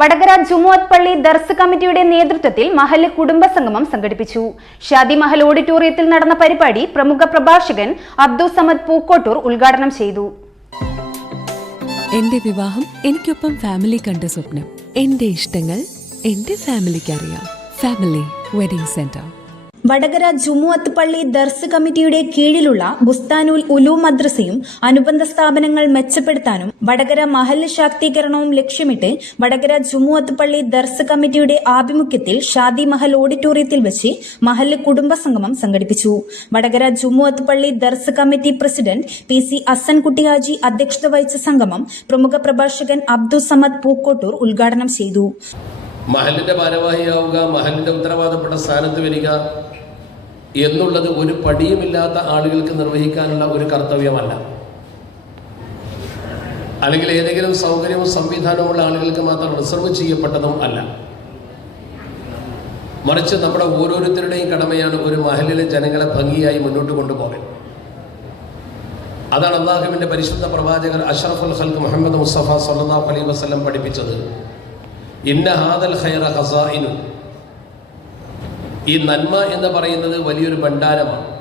വടകര ജുമുഅത്ത് പള്ളി ദർസ് കമ്മിറ്റിയുടെ നേതൃത്വത്തിൽ മഹൽ കുടുംബസംഗമം സംഘടിപ്പിച്ചു. ഷാദി മഹൽ ഓഡിറ്റോറിയത്തിൽ നടന്ന പരിപാടി പ്രമുഖ പ്രഭാഷകൻ അബ്ദുൾ സമദ് പൂക്കോട്ടൂർ ഉദ്ഘാടനം ചെയ്തു. എന്റെ വിവാഹം എനിക്കൊപ്പം ഫാമിലി കണ്ട സ്വപ്നം. എന്റെ ഇഷ്ടങ്ങൾ എന്റെ ഫാമിലിക്ക് അറിയാം ഫാമിലി വെഡിംഗ് സെന്റർ. വടകര ജുമുഅത്ത് പള്ളി ദർസ് കമ്മിറ്റിയുടെ കീഴിലുള്ള ബുസ്താനുൽ ഉലൂ മദ്രസയും അനുബന്ധ സ്ഥാപനങ്ങൾ മെച്ചപ്പെടുത്താനും വടകര മഹൽ ശാക്തീകരണവും ലക്ഷ്യമിട്ട് വടകര ജുമുഅത്ത് പള്ളി ദർസ് കമ്മിറ്റിയുടെ ആഭിമുഖ്യത്തിൽ ഷാദി മഹൽ ഓഡിറ്റോറിയത്തിൽ വെച്ച് മഹൽ കുടുംബ സംഗമം സംഘടിപ്പിച്ചു. വടകര ജുമുഅത്ത് പള്ളി ദർസ് committee president P C Asankutty അധ്യക്ഷത വഹിച്ച സംഗമം പ്രമുഖ പ്രഭാഷകൻ അബ്ദുൾ സമദ് പൂക്കോട്ടൂർ ഉദ്ഘാടനം ചെയ്തു. മഹലിന്റെ ഭാരവാഹിയാവുക മഹലിന്റെ ഉത്തരവാദപ്പെട്ട സ്ഥാനത്ത് വരിക എന്നുള്ളത് ഒരു പടിയുമില്ലാത്ത ആളുകൾക്ക് നിർവഹിക്കാനുള്ള ഒരു കർത്തവ്യമല്ല. അല്ലെങ്കിൽ ഏതെങ്കിലും സൗകര്യവും സംവിധാനവുമുള്ള ആളുകൾക്ക് മാത്രം റിസർവ് ചെയ്യപ്പെട്ടതും അല്ല. മറിച്ച് നമ്മുടെ ഓരോരുത്തരുടെയും കടമയാണ് ഒരു മഹലിലെ ജനങ്ങളെ ഭംഗിയായി മുന്നോട്ട് കൊണ്ടുപോകൽ. അതാണ് അള്ളാഹുവിന്റെ പരിശുദ്ധ പ്രവാചകർ അഷറഫുൽ ഹൽക്ക് മുഹമ്മദ് മുസ്തഫ സല്ലാ അലൈഹി വസ്ലം പഠിപ്പിച്ചത്. ഇന്ന ഹാദൽ ഈ നന്മ എന്ന് പറയുന്നത് വലിയൊരു ഭണ്ഡാരമാണ്.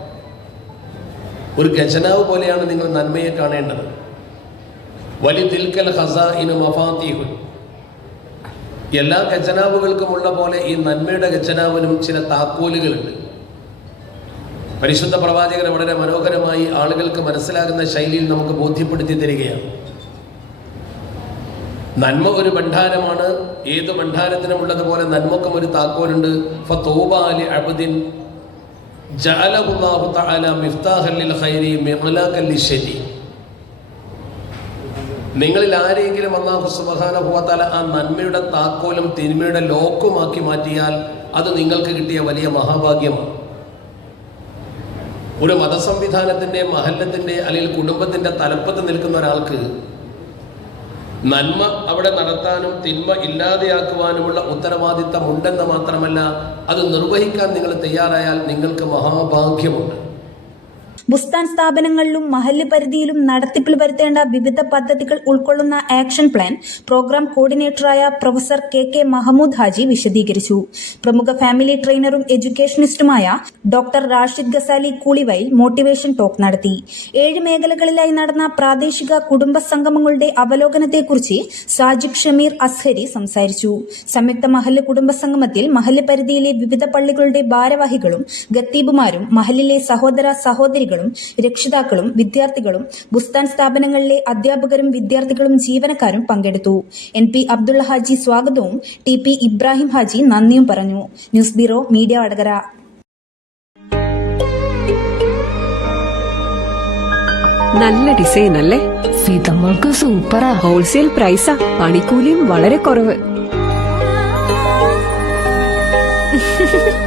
ഒരു ഖജനാവ് പോലെയാണ് നിങ്ങൾ നന്മയെ കാണേണ്ടത്. വലി തിൽക്കൽ ഖസാഇനു മഫാത്തിഹു. എല്ലാ ഖജനാവുകൾക്കുമുള്ള പോലെ ഈ നന്മയുടെ ഖജനാവിനും ചില താക്കോലുകളുണ്ട്. പരിശുദ്ധ പ്രവാചകർ വളരെ മനോഹരമായി ആളുകൾക്ക് മനസ്സിലാകുന്ന ശൈലിയിൽ നമുക്ക് ബോധ്യപ്പെടുത്തി തരികയാണ്. നന്മ ഒരു ഭണ്ഡാരമാണ്. ഏത് ഭണ്ഡാരത്തിനും ഉള്ളതുപോലെ നന്മക്കും ഒരു താക്കോലുണ്ട്. അബ്ദിൻ തആല ലിൽ ഖൈരി നിങ്ങളിൽ ആരെങ്കിലും അള്ളാഹു തആല ആ നന്മയുടെ താക്കോലും തിന്മയുടെ ലോക്കുമാക്കി മാറ്റിയാൽ അത് നിങ്ങൾക്ക് കിട്ടിയ വലിയ മഹാഭാഗ്യമാണ്. ഒരു മതസംവിധാനത്തിന്റെ മഹല്ലത്തിന്റെ അല്ലെങ്കിൽ കുടുംബത്തിന്റെ തലപ്പത്ത് നിൽക്കുന്ന ഒരാൾക്ക് നന്മ അവിടെ നടത്താനും തിന്മ ഇല്ലാതെയാക്കുവാനുമുള്ള ഉത്തരവാദിത്തമുണ്ടെന്ന് മാത്രമല്ല അത് നിർവഹിക്കാൻ നിങ്ങൾ തയ്യാറായാൽ നിങ്ങൾക്ക് മഹാഭാഗ്യമുണ്ട്. ബുസ്താൻ സ്ഥാപനങ്ങളിലും മഹല്ല് പരിധിയിലും നടത്തിപ്പിൽ വരുത്തേണ്ട വിവിധ പദ്ധതികൾ ഉൾക്കൊള്ളുന്ന action plan programme കോർഡിനേറ്ററായ professor K K Mahmood Haji വിശദീകരിച്ചു. പ്രമുഖ ഫാമിലി ട്രെയിനറും എഡ്യൂക്കേഷനിസ്റ്റുമായ ഡോക്ടർ റാഷിദ് ഗസാലി കൂളിവയിൽ മോട്ടിവേഷൻ ടോക്ക് നടത്തി. ഏഴ് മേഖലകളിലായി നടന്ന പ്രാദേശിക കുടുംബ സംഗമങ്ങളുടെ അവലോകനത്തെക്കുറിച്ച് സാജിദ് ഷമീർ അസ്ഹരി സംസാരിച്ചു. സംയുക്ത മഹല്ല് കുടുംബ സംഗമത്തിൽ മഹല്ല് പരിധിയിലെ വിവിധ പള്ളികളുടെ ഭാരവാഹികളും ഗത്തീബുമാരും മഹലിലെ സഹോദര സഹോദരികളും രക്ഷിതാക്കളും വിദ്യാർത്ഥികളും ബുസ്താൻ സ്ഥാപനങ്ങളിലെ അധ്യാപകരും വിദ്യാർത്ഥികളും ജീവനക്കാരും പങ്കെടുത്തു. എൻ പി അബ്ദുള്ള ഹാജി സ്വാഗതവും ടി പി ഇബ്രാഹിം ഹാജി നന്ദിയും പറഞ്ഞു. News bureau media Vadakara. നല്ല ഡിസൈൻ അല്ലേ? ഫിതമ്മൾക്ക് സൂപ്പറാ. ഹോൾസെയിൽ പ്രൈസാ. പണിക്കൂലിയും വളരെ കുറവ്.